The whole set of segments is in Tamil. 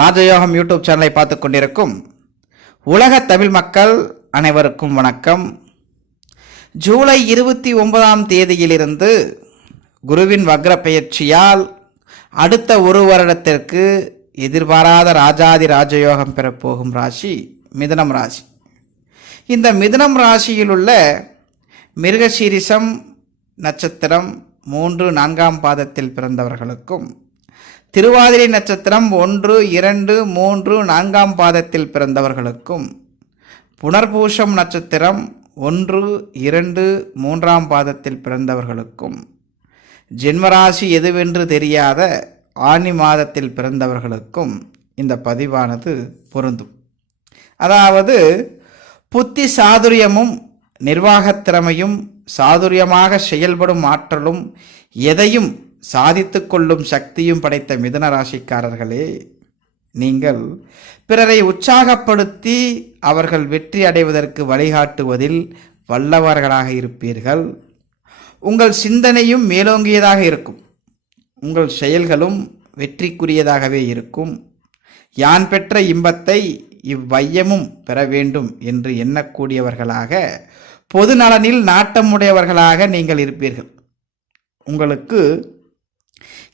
ராஜயோகம் யூடியூப் சேனலை பார்த்து கொண்டிருக்கும் உலக தமிழ் மக்கள் அனைவருக்கும் வணக்கம். ஜூலை இருபத்தி ஒன்பதாம் தேதியிலிருந்து குருவின் வக்ர பெயர்ச்சியால் அடுத்த ஒரு வருடத்திற்கு எதிர்பாராத ராஜாதி ராஜயோகம் பெறப்போகும் ராசி மிதுனம் ராசி. இந்த மிதனம் ராசியில் உள்ள மிருகசீரிசம் நட்சத்திரம் மூன்று நான்காம் பாதத்தில் பிறந்தவர்களுக்கும் திருவாதிரை நட்சத்திரம் ஒன்று இரண்டு மூன்று நான்காம் பாதத்தில் பிறந்தவர்களுக்கும். புனர்பூஷம் நட்சத்திரம் ஒன்று இரண்டு மூன்றாம் பாதத்தில் பிறந்தவர்களுக்கும். ஜென்மராசி எதுவென்று தெரியாத ஆனி மாதத்தில் பிறந்தவர்களுக்கும் இந்த பதிவானது பொருந்தும். அதாவது புத்தி சாதுரியமும் நிர்வாகத் திறமையும் சாதுரியமாக செயல்படும் ஆற்றலும் எதையும் சாதித்து கொள்ளும் சக்தியும் படைத்த மிதன ராசிக்காரர்களே நீங்கள் பிறரை உற்சாகப்படுத்தி அவர்கள் வெற்றி அடைவதற்கு வழிகாட்டுவதில் வல்லவர்களாக இருப்பீர்கள். உங்கள் சிந்தனையும் மேலோங்கியதாக இருக்கும். உங்கள் செயல்களும் வெற்றிக்குரியதாகவே இருக்கும். யான் பெற்ற இன்பத்தை இவ்வையமும் பெற வேண்டும் என்று எண்ணக்கூடியவர்களாக பொது நலனில் நாட்டமுடையவர்களாக நீங்கள் இருப்பீர்கள். உங்களுக்கு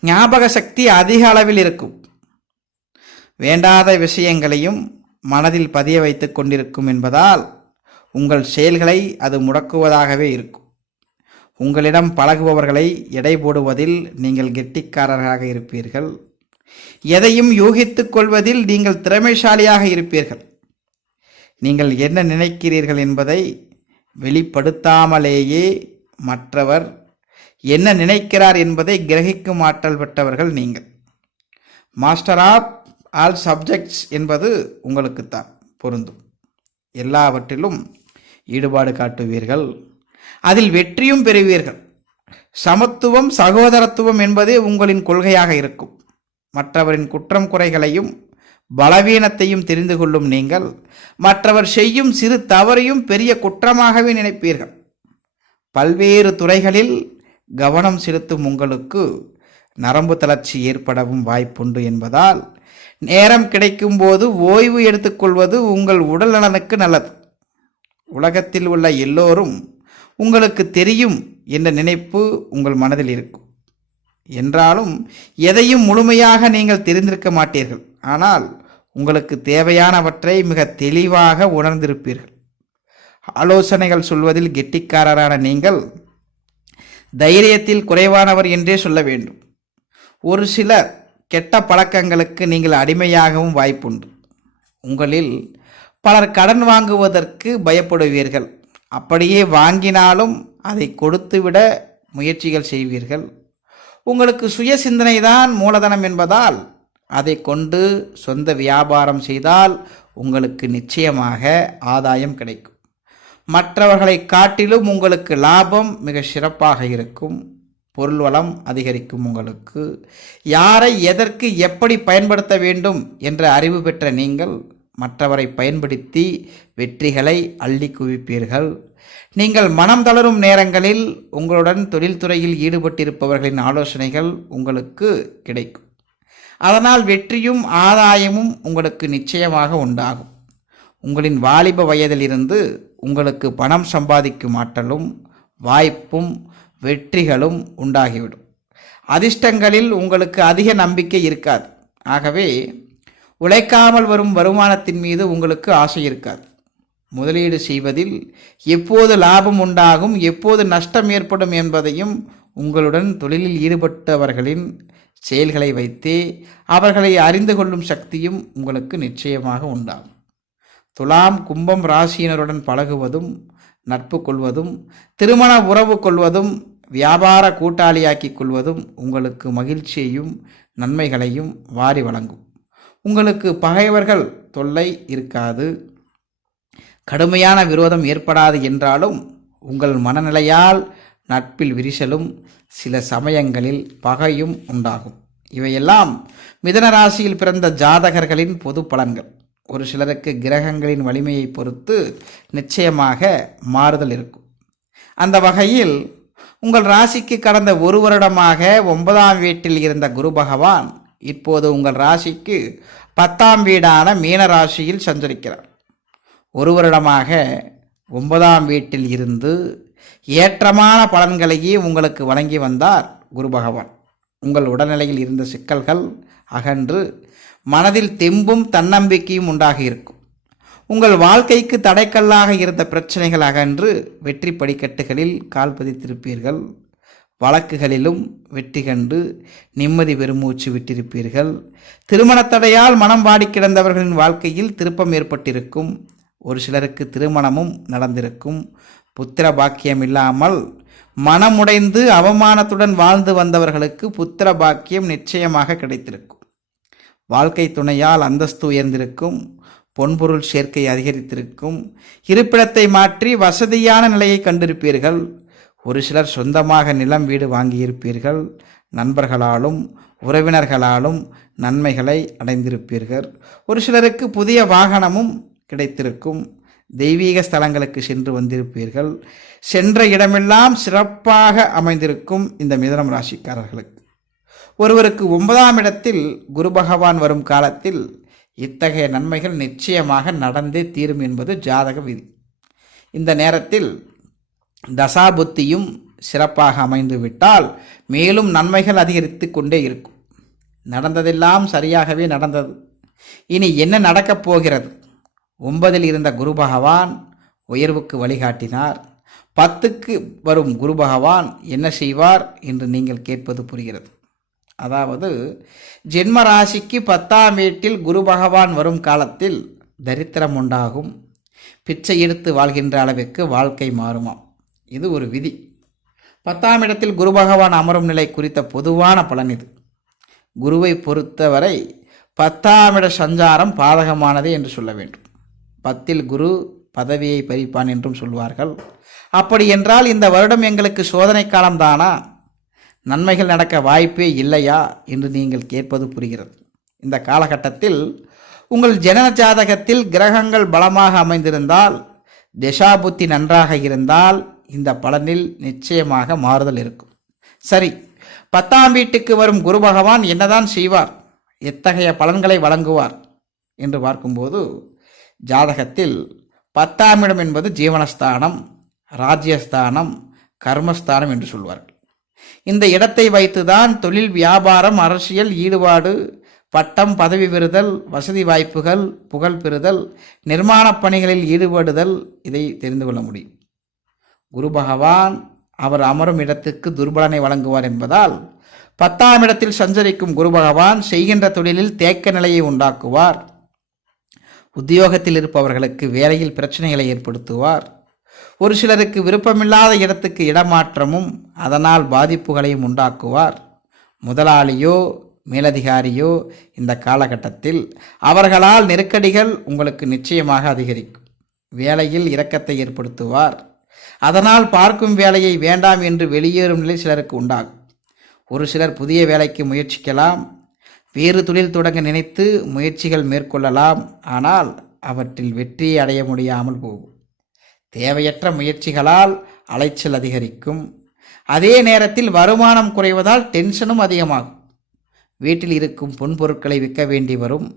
ஞாபக சக்தி அதிக அளவில் இருக்கும். வேண்டாத விஷயங்களையும் மனதில் பதிய வைத்து கொண்டிருக்கும் என்பதால் உங்கள் செயல்களை அது முடக்குவதாகவே இருக்கும். உங்களிடம் பழகுபவர்களை எடை போடுவதில் நீங்கள் கெட்டிக்காரராக இருப்பீர்கள். எதையும் யூகித்துக் கொள்வதில் நீங்கள் திறமைசாலியாக இருப்பீர்கள். நீங்கள் என்ன நினைக்கிறீர்கள் என்பதை வெளிப்படுத்தாமலேயே மற்றவர் என்ன நினைக்கிறார் என்பதை கிரகிக்கும் ஆற்றல் பெற்றவர்கள் நீங்கள். மாஸ்டர் ஆஃப் ஆல் சப்ஜெக்ட்ஸ் என்பது உங்களுக்குத்தான் பொருந்தும். எல்லாவற்றிலும் ஈடுபாடு காட்டுவீர்கள். அதில் வெற்றியும் பெறுவீர்கள். சமத்துவம் சகோதரத்துவம் என்பதே உங்களின் கொள்கையாக இருக்கும். மற்றவரின் குற்றம் குறைகளையும் பலவீனத்தையும் தெரிந்து கொள்ளும் நீங்கள். மற்றவர் செய்யும் சிறு தவறையும் பெரிய குற்றமாகவே நினைப்பீர்கள். பல்வேறு துறைகளில் கவனம் செலுத்தும் உங்களுக்கு நரம்பு தளர்ச்சி ஏற்படவும் வாய்ப்புண்டு என்பதால் நேரம் கிடைக்கும் போது ஓய்வு எடுத்துக்கொள்வது உங்கள் உடல் நலனுக்கு நல்லது. உலகத்தில் உள்ள எல்லோரும் உங்களுக்கு தெரியும் என்ற நினைப்பு உங்கள் மனதில் இருக்கும். என்றாலும் எதையும் முழுமையாக நீங்கள் தெரிந்திருக்க மாட்டீர்கள். ஆனால் உங்களுக்கு தேவையானவற்றை மிக தெளிவாக உணர்ந்திருப்பீர்கள். ஆலோசனைகள் சொல்வதில் கெட்டிக்காரரான நீங்கள் தைரியத்தில் குறைவானவர் என்றே சொல்ல வேண்டும். ஒரு சில கெட்ட பழக்கங்களுக்கு நீங்கள் அடிமையாகவும் வாய்ப்புண்டு. உங்களில் பலர் கடன் வாங்குவதற்கு பயப்படுவீர்கள். அப்படியே வாங்கினாலும் அதை கொடுத்துவிட முயற்சிகள் செய்வீர்கள். உங்களுக்கு சுய சிந்தனை தான் மூலதனம் என்பதால் அதை கொண்டு சொந்த வியாபாரம் செய்தால் உங்களுக்கு நிச்சயமாக ஆதாயம் கிடைக்கும். மற்றவர்களை காட்டிலும் உங்களுக்கு லாபம் மிக சிறப்பாக இருக்கும். பொருள் வளம் அதிகரிக்கும் உங்களுக்கு. யாரை எதற்கு எப்படி பயன்படுத்த வேண்டும் என்ற அறிவு பெற்ற நீங்கள் மற்றவரை பயன்படுத்தி வெற்றிகளை அள்ளி குவிப்பீர்கள். நீங்கள் மனம் தளரும் நேரங்களில் உங்களுடன் தொழில்துறையில் ஈடுபட்டிருப்பவர்களின் ஆலோசனைகள் உங்களுக்கு கிடைக்கும். அதனால் வெற்றியும் ஆதாயமும் உங்களுக்கு நிச்சயமாக உண்டாகும். உங்களின் வாலிப வயதிலிருந்து உங்களுக்கு பணம் சம்பாதிக்கும் ஆற்றலும் வாய்ப்பும் வெற்றிகளும் உண்டாகிவிடும். அதிர்ஷ்டங்களில் உங்களுக்கு அதிக நம்பிக்கை இருக்காது. ஆகவே உழைக்காமல் வரும் வருமானத்தின் மீது உங்களுக்கு ஆசை இருக்காது. முதலீடு செய்வதில் எப்போது லாபம் உண்டாகும் எப்போது நஷ்டம் ஏற்படும் என்பதையும் உங்களுடன் தொழிலில் ஈடுபட்டவர்களின் செயல்களை வைத்தே அவர்களை அறிந்து கொள்ளும் சக்தியும் உங்களுக்கு நிச்சயமாக உண்டாகும். துலாம் கும்பம் ராசியினருடன் பழகுவதும் நட்பு கொள்வதும் திருமண உறவு கொள்வதும் வியாபார கூட்டாளியாக்கிக் கொள்வதும் உங்களுக்கு மகிழ்ச்சியையும் நன்மைகளையும் வாரி வழங்கும். உங்களுக்கு பகைவர்கள் தொல்லை இருக்காது. கடுமையான விரோதம் ஏற்படாது என்றாலும் உங்கள் மனநிலையால் நட்பில் விரிசலும் சில சமயங்களில் பகையும் உண்டாகும். இவையெல்லாம் மிதன ராசியில் பிறந்த ஜாதகர்களின் பொது பலன்கள். ஒரு சிலருக்கு கிரகங்களின் வலிமையை பொறுத்து நிச்சயமாக மாறுதல் இருக்கும். அந்த வகையில் உங்கள் ராசிக்கு கடந்த ஒரு வருடமாக ஒன்பதாம் வீட்டில் இருந்த குரு பகவான் இப்போது உங்கள் ராசிக்கு பத்தாம் வீடான மீன ராசியில் சஞ்சரிக்கிறார். ஒரு வருடமாக ஒன்பதாம் வீட்டில் இருந்து ஏற்றமான பலன்களையே உங்களுக்கு வழங்கி வந்தார் குரு பகவான். உங்கள் உடல்நிலையில் இருந்த சிக்கல்கள் அகன்று மனதில் தெம்பும் தன்னம்பிக்கையும் உண்டாகி இருக்கும். உங்கள் வாழ்க்கைக்கு தடைக்கல்லாக இருந்த பிரச்சனைகள் அகன்று வெற்றி படிக்கட்டுகளில் கால் பதித்திருப்பீர்கள். வழக்குகளிலும் வெற்றி கண்டு நிம்மதி பெருமூச்சு விட்டிருப்பீர்கள். திருமணத் தடையால் மனம் வாடி கிடந்தவர்களின் வாழ்க்கையில் திருப்பம் ஏற்பட்டிருக்கும். ஒரு சிலருக்கு திருமணமும் நடந்திருக்கும். புத்திர பாக்கியம் இல்லாமல் மனமுடைந்து அவமானத்துடன் வாழ்ந்து வந்தவர்களுக்கு புத்திர பாக்கியம் நிச்சயமாக கிடைத்திருக்கும். வாழ்க்கை துணையால் அந்தஸ்து உயர்ந்திருக்கும் பொன்பொருள் சேர்க்கை அதிகரித்திருக்கும் இருப்பிடத்தை மாற்றி வசதியான நிலையை கண்டிருப்பீர்கள். ஒரு சிலர் சொந்தமாக நிலம் வீடு வாங்கியிருப்பீர்கள். நண்பர்களாலும் உறவினர்களாலும் நன்மைகளை அடைந்திருப்பீர்கள். ஒரு சிலருக்கு புதிய வாகனமும் கிடைத்திருக்கும். தெய்வீக ஸ்தலங்களுக்கு சென்று வந்திருப்பீர்கள். சென்ற இடமெல்லாம் சிறப்பாக அமைந்திருக்கும் இந்த மிதனம் ராசிக்காரர்களுக்கு. ஒருவருக்கு ஒன்பதாம் இடத்தில் குரு பகவான் வரும் காலத்தில் இத்தகைய நன்மைகள் நிச்சயமாக நடந்தே தீரும் என்பது ஜாதக விதி. இந்த நேரத்தில் தசாபுத்தியும் சிறப்பாக அமைந்து விட்டால் மேலும் நன்மைகள் அதிகரித்து கொண்டே இருக்கும். நடந்ததெல்லாம் சரியாகவே நடந்தது. இனி என்ன நடக்கப் போகிறது? ஒன்பதில் இருந்த குரு பகவான் உயர்வுக்கு வழிகாட்டினார். பத்துக்கு வரும் குரு பகவான் என்ன செய்வார் என்று நீங்கள் கேட்பது புரிகிறது. அதாவது ஜென்ம ராசிக்கு பத்தாம் வீட்டில் குரு பகவான் வரும் காலத்தில் தரித்திரம் உண்டாகும். பிச்சை எடுத்து வாழ்கின்ற அளவிற்கு வாழ்க்கை மாறுமாம். இது ஒரு விதி. பத்தாம் இடத்தில் குரு பகவான் அமரும் நிலை குறித்த பொதுவான பலன் இது. குருவை பொறுத்தவரை பத்தாம் இட சஞ்சாரம் பாதகமானது என்று சொல்ல வேண்டும். பத்தில் குரு பதவியை பறிப்பான் என்றும் சொல்வார்கள். அப்படி என்றால் இந்த வருடம் எங்களுக்கு சோதனை காலம்தானா? நன்மைகள் நடக்க வாய்ப்பே இல்லையா என்று நீங்கள் கேட்பது புரிகிறது. இந்த காலகட்டத்தில் உங்கள் ஜனன ஜாதகத்தில் கிரகங்கள் பலமாக அமைந்திருந்தால் திசாபுத்தி நன்றாக இருந்தால் இந்த பலனில் நிச்சயமாக மாறுதல் இருக்கும். சரி பத்தாம் வீட்டுக்கு வரும் குரு பகவான் என்னதான் செய்வார்? எத்தகைய பலன்களை வழங்குவார்? என்று பார்க்கும்போது ஜாதகத்தில் பத்தாம் இடம் என்பது ஜீவனஸ்தானம் ராஜ்யஸ்தானம் கர்மஸ்தானம் என்று சொல்வார்கள். இந்த இடத்தை வைத்துதான் தொழில் வியாபாரம் அரசியல் ஈடுபாடு பட்டம் பதவி பெறுதல் வசதி வாய்ப்புகள் புகழ் பெறுதல் நிர்மாணப் பணிகளில் ஈடுபடுதல் இதை தெரிந்து கொள்ள முடியும். குரு பகவான் அவர் அமரும் இடத்துக்கு துர்பலனை வழங்குவார் என்பதால் பத்தாம் இடத்தில் சஞ்சரிக்கும் குரு பகவான் செய்கின்ற தொழிலில் தேக்க நிலையை உண்டாக்குவார். உத்தியோகத்தில் இருப்பவர்களுக்கு வேலையில் பிரச்சனைகளை ஏற்படுத்துவார். ஒரு சிலருக்கு விருப்பமில்லாத இடத்துக்கு இடமாற்றமும் அதனால் பாதிப்புகளையும் உண்டாக்குவார். முதலாளியோ மேலதிகாரியோ இந்த காலகட்டத்தில் அவர்களால் நெருக்கடிகள் உங்களுக்கு நிச்சயமாக அதிகரிக்கும். வேலையில் இரக்கத்தை ஏற்படுத்துவார். அதனால் பார்க்கும் வேலையை வேண்டாம் என்று வெளியேறும் நிலை சிலருக்கு உண்டாகும். ஒரு சிலர் புதிய வேலைக்கு முயற்சிக்கலாம். வேறு தொழில் தொடங்க நினைத்து முயற்சிகள் மேற்கொள்ளலாம். ஆனால் அவற்றில் வெற்றியை அடைய முடியாமல் போகும். தேவையற்ற முயற்சிகளால் அலைச்சல் அதிகரிக்கும். அதே நேரத்தில் வருமானம் குறைவதால் டென்ஷனும் அதிகமாகும். வீட்டில் இருக்கும் பொன்பொருட்களை விற்க வேண்டி வரும்.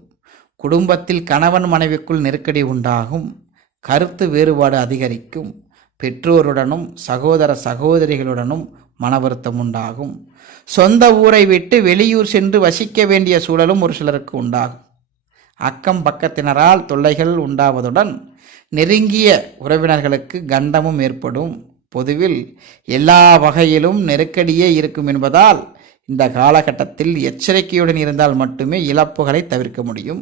குடும்பத்தில் கணவன் மனைவிக்குள் நெருக்கடி உண்டாகும். கருத்து வேறுபாடு அதிகரிக்கும். பெற்றோருடனும் சகோதர சகோதரிகளுடனும் மன வருத்தம் உண்டாகும். சொந்த ஊரை விட்டு வெளியூர் சென்று வசிக்க வேண்டிய சூழலும் ஒரு சிலருக்கு உண்டாகும். அக்கம் பக்கத்தினரால் தொல்லைகள் உண்டாவதுடன் நெருங்கிய உறவினர்களுக்கு கண்டமும் ஏற்படும். பொதுவில் எல்லா வகையிலும் நெருக்கடியே இருக்கும் என்பதால் இந்த காலகட்டத்தில் எச்சரிக்கையுடன் இருந்தால் மட்டுமே இழப்புகளை தவிர்க்க முடியும்.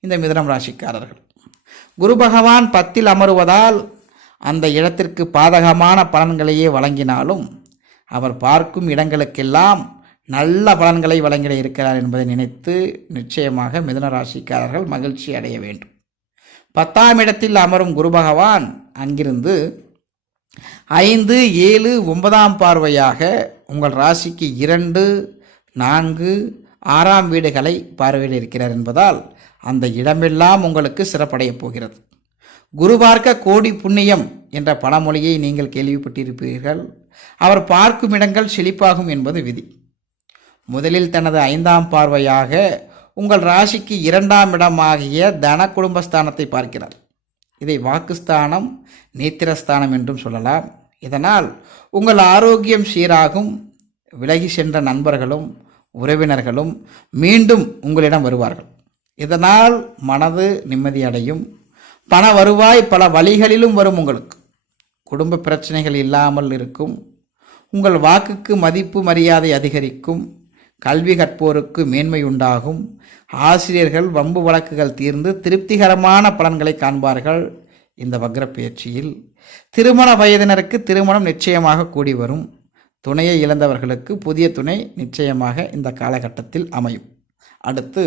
இந்த மிதனம் ராசிக்காரர்கள். குரு பகவான் பத்தில் அமருவதால் அந்த இடத்திற்கு பாதகமான பலன்களையே வழங்கினாலும் அவர் பார்க்கும் இடங்களுக்கெல்லாம் நல்ல பலன்களை வழங்கிட இருக்கிறார் என்பதை நினைத்து நிச்சயமாக மிதன ராசிக்காரர்கள் மகிழ்ச்சி அடைய வேண்டும். பத்தாம் இடத்தில் அமரும் குரு பகவான் அங்கிருந்து ஐந்து ஏழு ஒன்பதாம் பார்வையாக உங்கள் ராசிக்கு இரண்டு நான்கு ஆறாம் வீடுகளை பார்வையிட இருக்கிறார் என்பதால் அந்த இடமெல்லாம் உங்களுக்கு சிறப்படையப் போகிறது. குரு பார்க்க கோடி புண்ணியம் என்ற பழமொழியை நீங்கள் கேள்விப்பட்டிருப்பீர்கள். அவர் பார்க்கும் இடங்கள் செழிப்பாகும் என்பது விதி. முதலில் தனது ஐந்தாம் பார்வையாக உங்கள் ராசிக்கு இரண்டாம் இடமாகிய தன குடும்பஸ்தானத்தை பார்க்கிறார். இதை வாக்குஸ்தானம் நேத்திரஸ்தானம் என்றும் சொல்லலாம். இதனால் உங்கள் ஆரோக்கியம் சீராகும். விலகி சென்ற நண்பர்களும் உறவினர்களும் மீண்டும் உங்களிடம் வருவார்கள். இதனால் மனது நிம்மதியடையும் பண வருவாய் பல வழிகளிலும் வரும் உங்களுக்கு. குடும்ப பிரச்சனைகள் இல்லாமல் இருக்கும். உங்கள் வாக்குக்கு மதிப்பு மரியாதை அதிகரிக்கும். கல்வி கற்போருக்கு மேன்மை உண்டாகும். ஆசிரியர்கள் வம்பு வழக்குகள் தீர்ந்து திருப்திகரமான பலன்களை காண்பார்கள் இந்த வக்ர பயிற்சியில் திருமண வயதினருக்கு திருமணம் நிச்சயமாக கூடி வரும். துணையை இழந்தவர்களுக்கு புதிய துணை நிச்சயமாக இந்த காலகட்டத்தில் அமையும். அடுத்து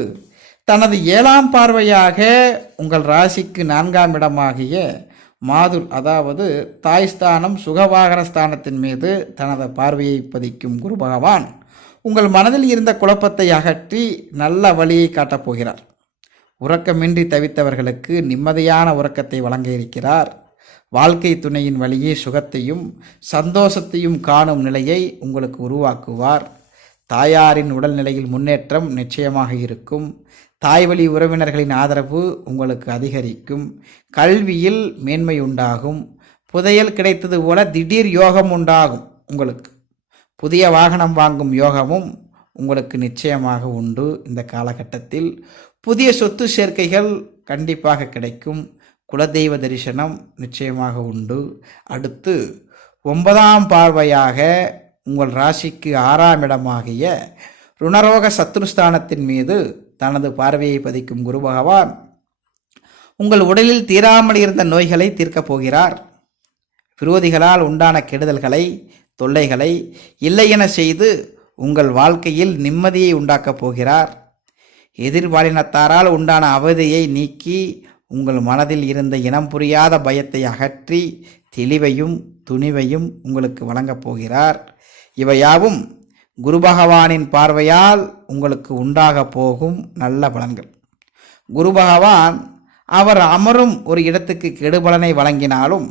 தனது ஏழாம் பார்வையாக உங்கள் ராசிக்கு நான்காம் இடமாகிய மாதுர் அதாவது தாய்ஸ்தானம் சுகவாகன ஸ்தானத்தின் மீது தனது பார்வையை பதிக்கும் குரு பகவான். உங்கள் மனதில் இருந்த குழப்பத்தை அகற்றி நல்ல வழியை காட்டப் போகிறார். உறக்கமின்றி தவித்தவர்களுக்கு நிம்மதியான உறக்கத்தை வழங்க இருக்கிறார். வாழ்க்கை துணையின் வழியே சுகத்தையும் சந்தோஷத்தையும் காணும் நிலையை உங்களுக்கு உருவாக்குவார். தாயாரின் உடல்நிலையில் முன்னேற்றம் நிச்சயமாக இருக்கும். தாய்வழி உறவினர்களின் ஆதரவு உங்களுக்கு அதிகரிக்கும். கல்வியில் மேன்மை உண்டாகும். புதையல் கிடைத்தது போல திடீர் யோகம் உண்டாகும் உங்களுக்கு. புதிய வாகனம் வாங்கும் யோகமும் உங்களுக்கு நிச்சயமாக உண்டு. இந்த காலகட்டத்தில் புதிய சொத்து சேர்க்கைகள் கண்டிப்பாக கிடைக்கும். குலதெய்வ தரிசனம் நிச்சயமாக உண்டு. அடுத்து ஒன்பதாம் பார்வையாக உங்கள் ராசிக்கு ஆறாம் இடமாகிய ருணரோக சத்ருஸ்தானத்தின் மீது தனது பார்வையை பதிக்கும் குரு பகவான் உங்கள் உடலில் தீராமல் இருந்த நோய்களை தீர்க்கப் போகிறார். விரோதிகளால் உண்டான கெடுதல்களை தொல்லைகளை இல்லையென செய்து உங்கள் வாழ்க்கையில் நிம்மதியை உண்டாக்கப் போகிறார். எதிர்பாலினத்தாரால் உண்டான அவதியை நீக்கி உங்கள் மனதில் இருந்த இனம் புரியாத பயத்தை அகற்றி தெளிவையும் துணிவையும் உங்களுக்கு வழங்கப் போகிறார். இவையாவும் குரு பகவானின் பார்வையால் உங்களுக்கு உண்டாக போகும் நல்ல பலன்கள். குரு பகவான் அவர் அமரும் ஒரு இடத்துக்கு கெடுபலனை வழங்கினாலும்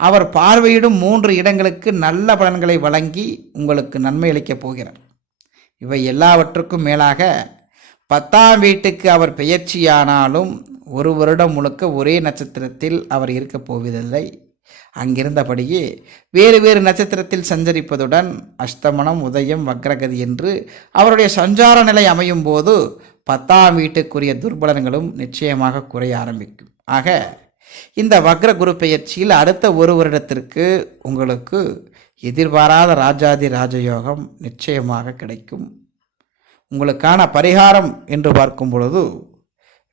அவர் பார்வையிடும் மூன்று இடங்களுக்கு நல்ல பலன்களை வழங்கி உங்களுக்கு நன்மை அளிக்கப் போகிறார். இவை எல்லாவற்றுக்கும் மேலாக பத்தாம் வீட்டுக்கு அவர் பெயர்ச்சியானாலும் ஒரு வருடம் முழுக்க ஒரே நட்சத்திரத்தில் அவர் இருக்கப் போவதில்லை. அங்கிருந்தபடியே வேறு வேறு நட்சத்திரத்தில் சஞ்சரிப்பதுடன் அஷ்டமனம் உதயம் வக்ரகதி என்று அவருடைய சஞ்சார நிலை அமையும் போது பத்தாம் வீட்டுக்குரிய துர்பலன்களும் நிச்சயமாக குறைய ஆரம்பிக்கும். ஆக இந்த வக்ர குரு பெயர்ச்சியில் அடுத்த ஒரு வருடத்திற்கு உங்களுக்கு எதிர்பாராத ராஜாதி ராஜயோகம் நிச்சயமாக கிடைக்கும். உங்களுக்கான பரிகாரம் என்று பார்க்கும் பொழுது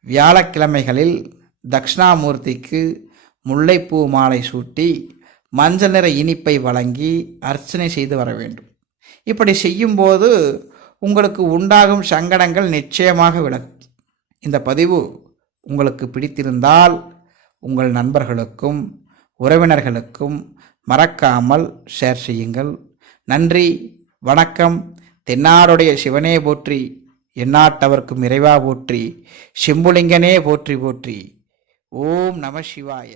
வியாழக்கிழமைகளில் தக்ஷணாமூர்த்திக்கு முல்லைப்பூ மாலை சூட்டி மஞ்சள் நிற இனிப்பை வழங்கி அர்ச்சனை செய்து வர வேண்டும். இப்படி செய்யும்போது உங்களுக்கு உண்டாகும் சங்கடங்கள் நிச்சயமாக விலகும். இந்த பதிவு உங்களுக்கு பிடித்திருந்தால் உங்கள் நண்பர்களுக்கும் உறவினர்களுக்கும் மறக்காமல் ஷேர் செய்யுங்கள். நன்றி வணக்கம். தென்னாருடைய சிவனே போற்றி எண்ணாட்டவர்க்கும் இறைவா போற்றி சிம்புலிங்கனே போற்றி போற்றி. ஓம் நம சிவாய.